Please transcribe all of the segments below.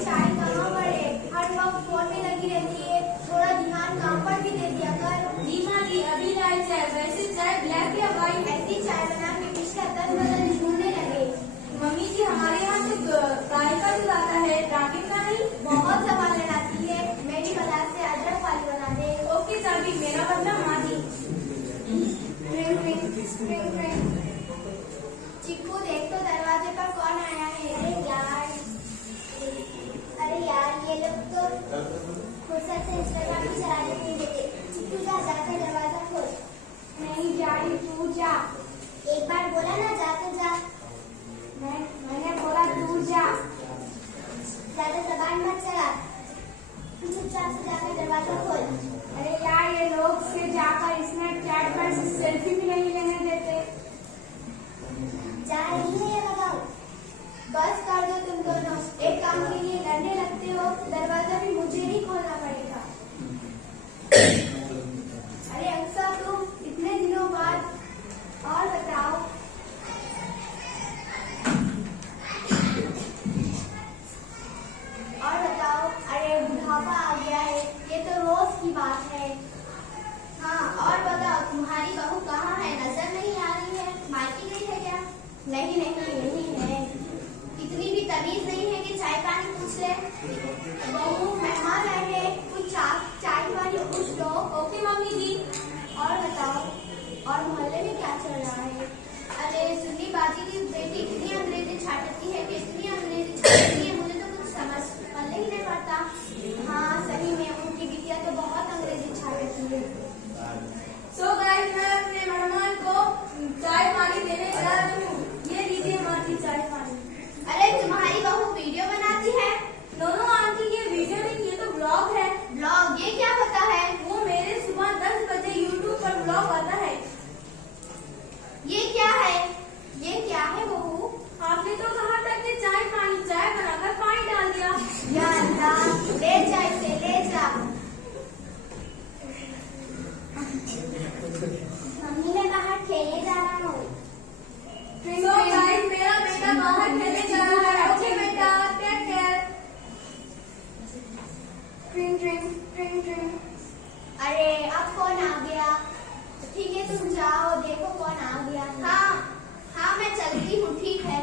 चाय कहाँ पड़े, हर वक्त फोन में लगी रहती है, थोड़ा ध्यान काम पर भी दे दिया कर। जी माँ जी, अभी लाई चाय। वैसे चाय ब्लैक या वाइट? ऐसी चाय बना के पिछला 10 बदल झूमने लगे। मम्मी जी, हमारे यहाँ तो गाय का दूध आता है, ड्रागन का नहीं। बहुत सवाल लड़ाती है, मेरी बाजार से अदरक वाली बना दे। ओके चाबी, मेरा मतलब माँ जी। चिक्कू देख तो दरवाजे पर कौन आया है। अरे यार ये लोग तो फुर्सत से इंस्टाग्राम भी चलाने नहीं देते। चिक्कू जा, जाकर दरवाजा खोल। नहीं जा रही, तू जा। एक बार बोला ना जाकर जा। मैंने बोला तू जा। ज्यादा जबान मत चला, चुपचाप से जाकर दरवाजा खोल। अरे यार ये लोग से जाकर स्नैपचैट पर सेल्फी भी नहीं लेने देते। जा रही है ये लगाओ। बस कर दो तुम दोनों, एक काम के लिए लड़ने लगते हो। दरवाजा भी मुझे ही खोलना पड़ेगा। अरे अक्सर तुम इतने दिनों बाद, और बताओ। अरे बुढ़ापा आ गया है, ये तो रोज की बात है। हाँ और बताओ, तुम्हारी बहू कहाँ है? नजर नहीं आ रही है, मायके गई है क्या? नहीं यही है। इतनी भी तमीज नहीं है कि चाय पानी पूछ ले। बहू मेहमान आए हैं, कुछ चाय पानी पूछ लो। ओके मम्मी जी। और बताओ, और मोहल्ले में क्या चल रहा है? अरे सुन्नी बाजी की बेटी इतनी अंग्रेजी छाटती है कि इतनी अंग्रेजी छाटती है, मुझे तो कुछ समझ पल्ले ही नहीं पड़ता। हाँ सही में उनकी बिटिया तो बहुत अंग्रेजी छाटती है। सो गाइस, मैं अपने मेहमान को चाय पानी देने जा रही हूँ। ये लीजिए माँ जी चाय पानी। अरे तुम्हारी बहू वीडियो बनाती है? दोनों आंटी, ये वीडियो नहीं, ये तो ब्लॉग है। ब्लॉग? ये क्या होता है? वो मेरे सुबह 10 बजे यूट्यूब पर ब्लॉग आता है। ये क्या है? ये क्या है बहू? आपने तो कहा था कि चाय बनाकर पानी डाल दिया। या अल्लाह, ले जा इसे, ले जा। मम्मी ने कहा खेलने जा रहा हूँ। सो गाइस, मेरा बेटा बाहर खेलने जा रहा है। ओके बेटा, टेक केयर। अरे अब कौन आ गया? ठीक है तुम जाओ, देखो कौन आ गया। हाँ मैं चलती हूँ, ठीक है।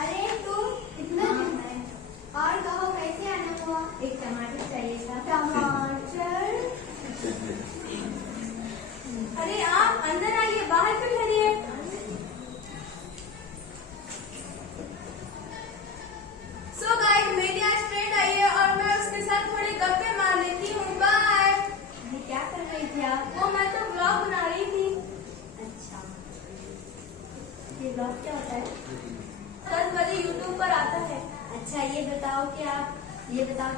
अरे तुम इतना और कहो कैसे आना हुआ? एक टमाटर चाहिए था। टमाटर? अरे आप अंदर आइए, बाहर क्यों खड़ी है? सो गाइस, मेरी आज फ्रेंड आई है और मैं उसके साथ थोड़े गप्पे मार लेती हूँ। बाय। क्या कर रही थी आप? वो मैं तो ब्लॉग बना रही थी। अच्छा, ये ब्लॉग क्या होता है? 10 बजे यूट्यूब पर आता है। अच्छा ये बताओ कि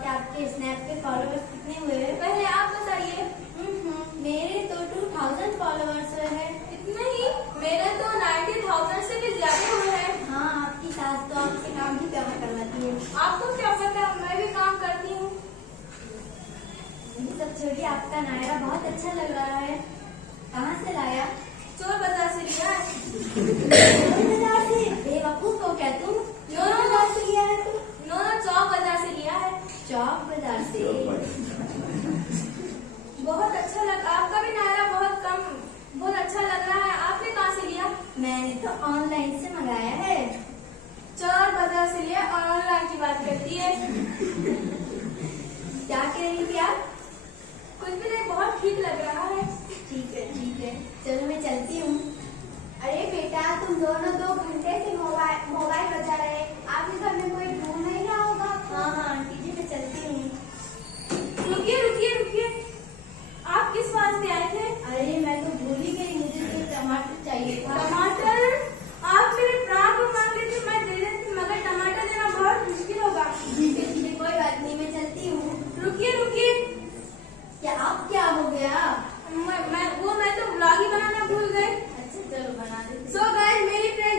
आपके स्नैप पे फॉलोअर्स कितने हुए हैं? पहले आप बताइए। मेरे तो 2000 फॉलोअर्स हैं। इतने ही? मेरे तो 90,000 से भी ज्यादा हुए हैं। हाँ आपकी सास तो आपसे काम भी कम करवाती है। आपको क्या पता, मैं भी काम करती हूँ। ये सब छोड़िए, आपका नायरा बहुत अच्छा लग रहा है। कहाँ से लाया? चोर बाजार से लिया है। बाजार से? बेवकूफ हो क्या तुम? नो नो बाजार से लिया है तुम? नो नो, चौक बाजार से लिया है। चौक बाजार से? बहुत अच्छा लगा। आपका भी नायरा बहुत अच्छा लग रहा है। आपने कहाँ से लिया? मैंने तो ऑनलाइन से मंगाया है। चौक बाजार से लिया और ऑनलाइन की बात करती है। क्या कह रही थी आप? कुछ भी नहीं, बहुत ठीक लग रहा है। ठीक है, चलो मैं चलती हूँ। अरे बेटा, तुम दोनों 2 घंटे से मोबाइल बजा रहे। आपके घर में कोई ढूंढ नहीं रहा होगा? हाँ आंटी जी मैं चलती हूँ। रुकिए, आप किस वास्ते आए थे? अरे मैं तो भूल ही गई, मुझे तो टमाटर चाहिए था। टमाटर? आप मेरे प्राण को मांग रहे थे, मैं दे देती, मगर टमाटर देना बहुत मुश्किल होगा। ठीक है कोई बात नहीं, मैं चलती हूँ। रुकिए। क्या हो गया? मैं तो ब्लॉग ही बनाना भूल गई। अच्छा चलो बना देते। सो गाइस, मेरी फ्रेंड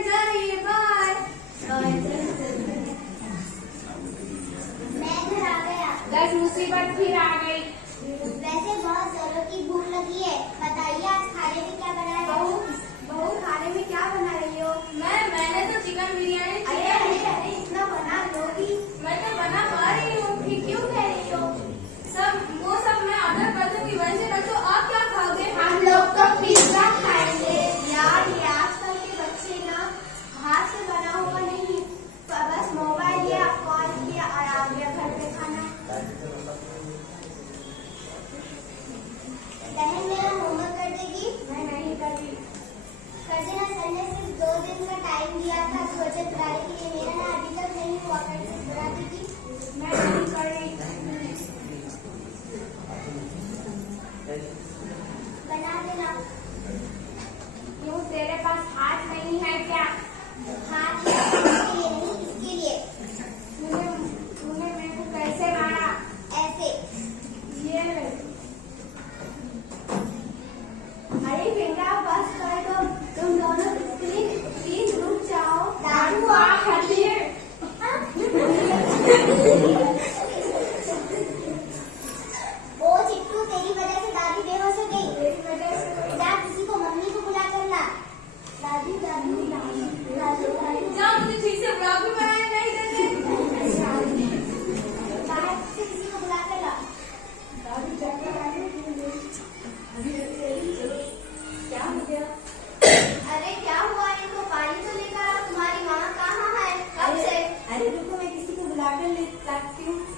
म्यूजिक, क्लैप क्यू।